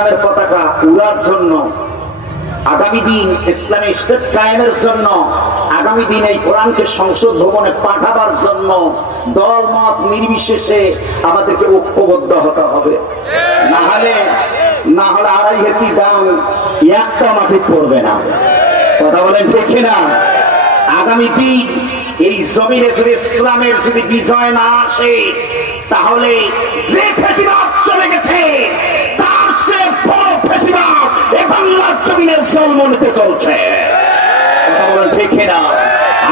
ইসলামের পতাকা উড়ার জন্য, আগামী দিন ইসলামী স্টেট কায়েমের জন্য, আগামী দিন এই কোরআনকে সংসদ ভবনে পাঠাবার জন্য দল মত নির্বিশেষে আমাদেরকে ঐক্যবদ্ধ হতে হবে। না হলে না হলে আড়াই হেতি গান একটা মাঠে পড়বে না। কথা বলেন ঠিক না আগামী দিন এই জমিনে যদি ইসলামের যদি বিজয় না আসে, তাহলে যে ফেসিবাদ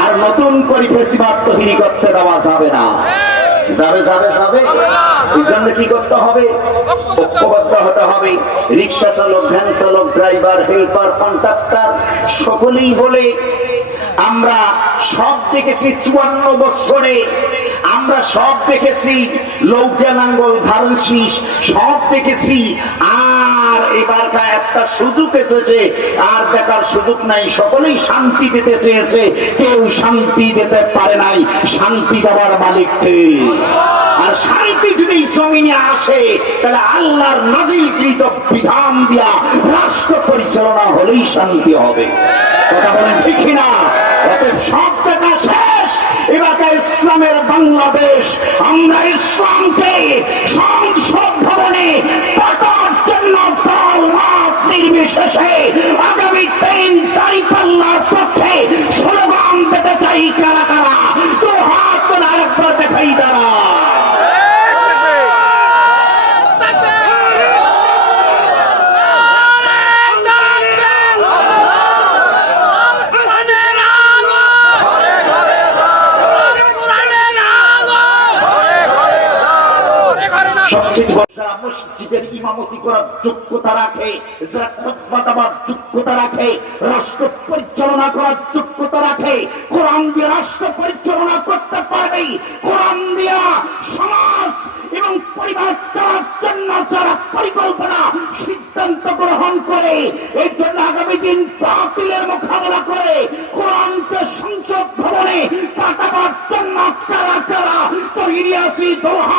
আর নতুন করে ফেসিবাদ তৈরি করতে দেওয়া যাবে না। যাবে যাবে যাবে। এই জন্য কি করতে হবে? ঐক্যবদ্ধ হতে হবে। রিক্সা চালক, ভ্যান চালক, ড্রাইভার, হেল্পার কন্ট্রাক্টর সকলেই বলে, আমরা সব দেখেছি চুয়ান্ন বছরে। আমরা সব দেখেছি লৌকা লাঙ্গল ধারণ সব দেখেছি আর এবারকার একটা সুযোগ এসেছে। আর দেখার সুযোগ নাই। সকলেই শান্তি দিতে চেয়েছে। কেউ শান্তি দিতে পারে নাই। শান্তি দেওয়ার মালিককে আর শান্তি যদি জমিনে আসে, তাহলে আল্লাহর নাজিলকৃত বিধান দিয়া রাষ্ট্র পরিচালনা হলেই শান্তি হবে। কথা বলেন ঠিক না অতএব সব দেখা শেষ। এবার ইসলামের বাংলাদেশ। আমরা ইসলামকে নির্বিশেষে আগামী তিন তারিখ পাল্লার পক্ষে সবচেয়ে যারা মসজিদের ইমামতি করার যোগ্যতা রাখে, যারা দেওয়ার যোগ্যতা রাখে, রাষ্ট্র পরিচালনা করার যোগ্যতা রাখে, কোরআন দিয়ে রাষ্ট্র পরিচালনা করতে কোরআন দিয়া সমাজ এবং পরিবার চালার জন্য যারা পরিকল্পনা, সিদ্ধান্ত গ্রহণ করে, এই জন্য আগামী দিন বাতিলের মোকাবেলা করে, কোরআনকে সংসদ ভবনে পাঠাবার জন্য কারা কারা তৈরি আসি দোহাত